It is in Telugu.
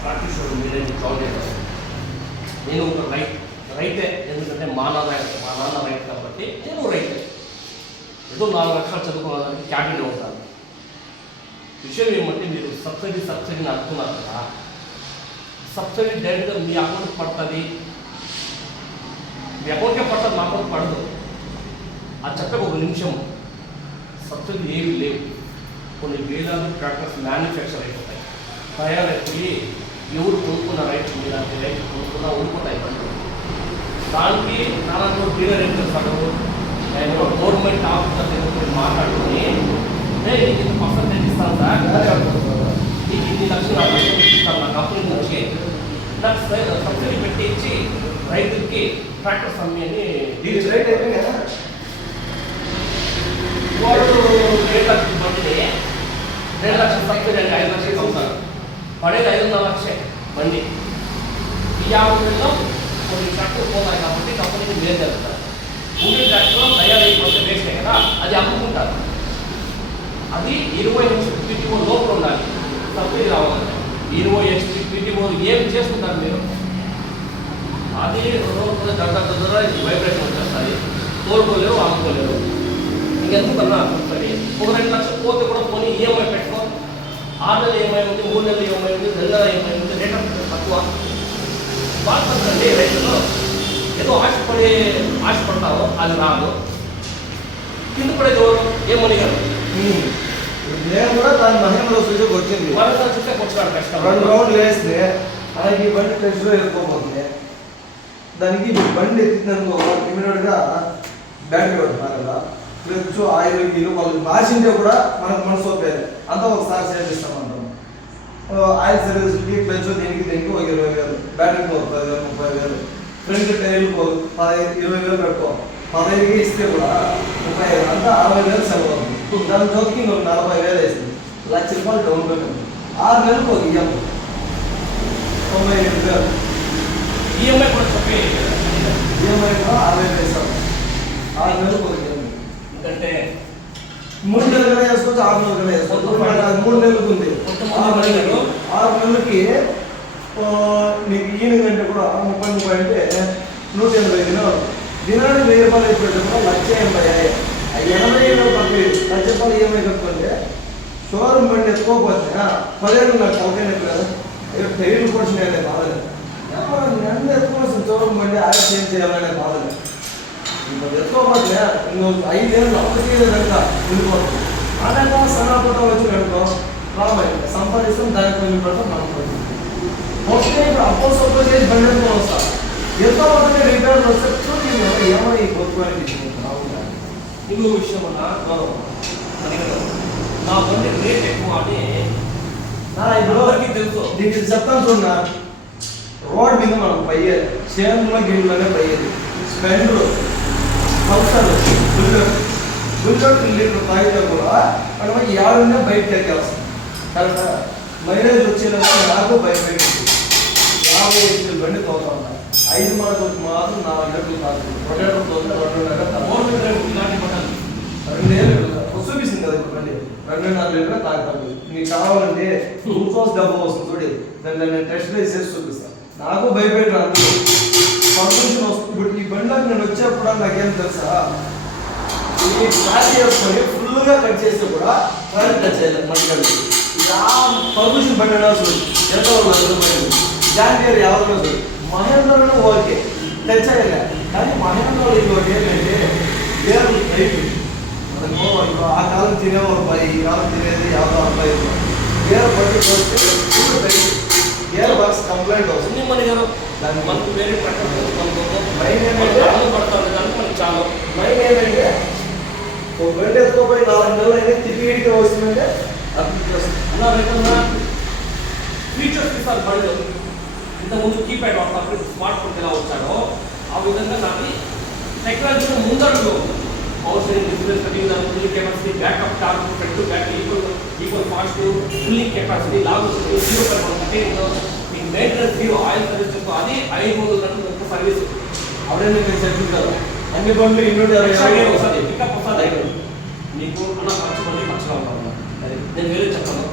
ట్రాక్టర్ షోరూమ్ మీద జాయిన్ చేశాను. నేను ఒక రైతే, ఎందుకంటే మా నాన్న రైతు కాబట్టి నేను రైతే. ఏదో 4 లక్షలు చదువుకోవడానికి క్యాబినెట్ ఉంటాను. విషయం ఏమంటే మీరు సబ్సిడీని అనుకున్నారు కదా, సబ్సిడీ డైరెక్ట్గా మీ అకౌంట్కి పడుతుంది. మీ అకౌంట్కే పడుతుంది, మా అకౌంట్ పడదు. అది చెప్పక ఒక నిమిషం. సబ్సిడీ ఏవి లేవు. కొన్ని వేలాది ట్రాక్టర్స్ మ్యానుఫ్యాక్చర్ అయిపోతాయి, తయారైపోయి ఎవరు కొనుక్కున్న రైతు మీద రైతు కొనుక్కున్నా ఓడిపోతాయి పంటలు. దానికి నాన్న డీలర్ ఏం చేస్తాడు, గవర్నమెంట్ ఆఫీసర్ దగ్గర మాట్లాడుకొని నీకు ఇంత పర్సెంటేజ్ ఇస్తాను సార్, నీకు ఇన్ని లక్షలు ఇస్తాను నా కంపెనీ నుంచి, నాకు సబ్సిడీ పెట్టి ఇచ్చి రైతులకి ట్రాక్టర్స్ అమ్మి అని దీని రేట్ అయిపోయింది కదా. వాడు 2 లక్షలు బండి, 2 లక్షలు సబ్సిడీ అంటే 5 లక్షలు అవుతారు. పడేది 5.5 లక్షలే బండి. ఈ 50 వేలలో కొన్ని ట్రాక్టర్లు పోతాయి కాబట్టి కంపెనీకి మేలు జరుగుతారు. ఉండే ట్రాక్టర్ తయారైపోతే వేస్టే కదా, అది అమ్ముకుంటారు. అది 20 HP PTO లోపల ఉండాలి సబ్సిడీ రావాలంటే. 20 HP PTO ఏం చేసుకుంటారు మీరు? అది దగ్గర వైబ్రేషన్ వచ్చేస్తుంది, కోరుకోలేరు, అమ్ముకోలేరు. ఇంకెందుకన్నా సబ్సిడీ? ఒక 2 లక్షలు పోతే కూడా పోనీ ఈఎంఐ పెట్టుకో. 6 నెలలు ఈఎంఐ ఉంది, 3 నెలలు ఈఎంఐ ఉంది, 2 నెలల ఈఎంఐ ఉంది, రేట్ తక్కువ. బాగుంటుందండి రైతులు. ఏదో ఆశపడతారో అది రాదు. కింద పడేది ఎవరు? ఏమని గారు నేను కూడా దాని మహిమలో సూచకు వచ్చింది. వాళ్ళ చూస్తే కొట్టుకోవడం కష్టం. 2 రౌండ్లు వేస్తే అలాగే ఈ బండి టెస్ట్లో వెళ్ళిపోతుంది. దానికి బండి ఎత్తిందనుకో ఇమీడియట్గా బ్యాటరీ పడుతున్నారు కదా, ఫ్రిడ్జ్ ఆయిల్ గీలు వాళ్ళు మార్చింటే కూడా మనకు మనసు ఒప్పేది. అంతా ఒకసారి సేవ్ ఇస్తామంటాం. ఆయిల్ సర్వీస్కి ఫ్రిడ్జ్ దీనికి ఒక 20,000, బ్యాటరీకి ఒక 10,000, 30,000, ఫ్రంట్ టైర్లకు 15,000-20,000 పెట్టుకో. 15కి ఇస్తే కూడా 30,000, అంతా 60,000 సెలవు అవుతుంది. దాని జోకి ఇంకొక 40,000 వేస్తుంది. ₹1,00,000 డౌన్ పేమెంట్. 6 నెలలకు ఒక ఈఎంఐ 97,000. ఈఎంఐ కూడా చెప్పే ఈఎంఐ కూడా 60,000 వేస్తాం. 6 నెలలకు ఒక ఈఎంఐ. ఎందుకంటే 3 నెలలు కూడా వేసుకోవచ్చు, 6 నెలలు కూడా వేసుకోవచ్చు. 3 నెలలకు ఉంది. 6 నెలలకి నీకు ఈయన అంటే కూడా 30 అంటే 180 దినాలు. దినానికి 1000 రూపాయలు అయిపోయింటే కూడా 1,80,000. 80,000 పక్కన ₹1,00,000 ఈఎంఐ కట్టుకుంటే షోరూమ్ బండి ఎత్తుకోకపోతే 10,000 నాకు అవకాశం కదా. టైర్లు పోర్షన్ అనే బాధలేదు. అన్నీ ఎత్తుకోవాల్సిన షోరూమ్ బండి ఆయిల్ చేంజ్ చేయాలనే బాధలేదు. ఇప్పుడు ఎత్తుకోకపోతే ఇంకొక 5 ఏళ్ళు అప్పటికే కనుక ఉండిపోతుంది. అదన్నా సన్నాపటం వచ్చి కనుకో రామయ్య సంపాదిస్తాం, దానికి కొంచెం పడతాం మనం. మొత్తం ఇప్పుడు అప్పో చేసి బండి ఎత్తుకొని వస్తాం. ఎంతో మంది రిటర్న్ వస్తే ఏమై కొట్టుకొని తీసుకుంటున్నావు. ఇంకో విషయం అన్నా, నా బండి రేట్ ఎక్కువ అని ఇప్పుడు తెలుసు. దీనికి చెప్తాను చూడన్నా, రోడ్ మీద మనం పయ్యేది, చేనులో గిన్నెలోనే పయ్యేది. స్పెండర్ పల్సర్ బుల్లెట్ లీటర్ తాగితే కూడా మనం 50 బయటకు ఎక్కేస్తాం. కరెక్టా? మైలేజ్ వచ్చేటప్పుడు నాకు భయపెట్టి 50 HP బండి తోతా ఉంటాయి. 5 మనకు మాత్రం 4 లీటర్లు తాగుతుంది. రొటేటర్ తోస్తే 2.5 ఇలాంటి పట్టాలి 2 ఏళ్ళు చూపిస్తుంది కదా. ఇప్పుడు బండి 2.5 లీటర్ తాగుతాను. నీకు కావాలంటే గ్లూకోజ్ డబ్బా వస్తుంది చూడు, దాన్ని నేను టెస్ట్ చేసి చూపిస్తాను. నాకు భయపెట్టి రాదు పర్మిషన్ వస్తుంది. ఇప్పుడు ఈ బండిలోకి నేను వచ్చేప్పుడు నాకేం తెలుసా, ఈ క్లాస్ చేసుకొని ఫుల్గా కట్ చేస్తే కూడా కరెంట్ టచ్ అయ్యేది మంచి పర్మిషన్ బండి చూడు ఎంత జాంటియర్ 50 రోజులు మహేంద్రలో ఓకే టచ్ అయ్యలే. కానీ మహేంద్రలో ఇంకోటి ఏంటంటే వేరు రైతు మనకు ఆ కాలం తినేవారు 10, ఈ కాలం తినేది 50-60. వేరు బట్టి వస్తే వేరే వర్క్స్ కంప్లైంట్ వస్తుంది. మన గారు దాన్ని మనకు వేరే మైన్ ఏమంటే పడుతుంది కానీ మనకి చాలా మైన్ ఏమంటే ఒక బండి ఎత్తుకోపోయి 4 నెలలు అయితే తిరిగి వస్తుందంటే అలా లేకుండా ఫీచర్స్ ఇస్తారు బండిలో. ఇంతకుముందు కీప్యాడ్ వాడతారు, స్మార్ట్ ఫోన్ ఎలా వచ్చాడో ఆ విధంగా నాకు టెక్నాలజీ ముందడుగు power sharing displace cutting cooling capacity, backup torque, front to back equal fast, cooling capacity, lag వస్తుంది, 0% కటింగ్, మీకు మెయింటెనెన్స్ 0, ఆయిల్ సర్వీస్ చెప్తా. అది 500 గంటలు ఒక సర్వీస్. అవన్నీ మీరు చెప్తుంటారు. అన్ని బండ్లు 250 వస్తుంది, పికప్ వస్తుంది. నీకు అన్న ఖర్చు బండి ఖర్చుగా ఉంటాను. నేను వేరే చెప్తాను.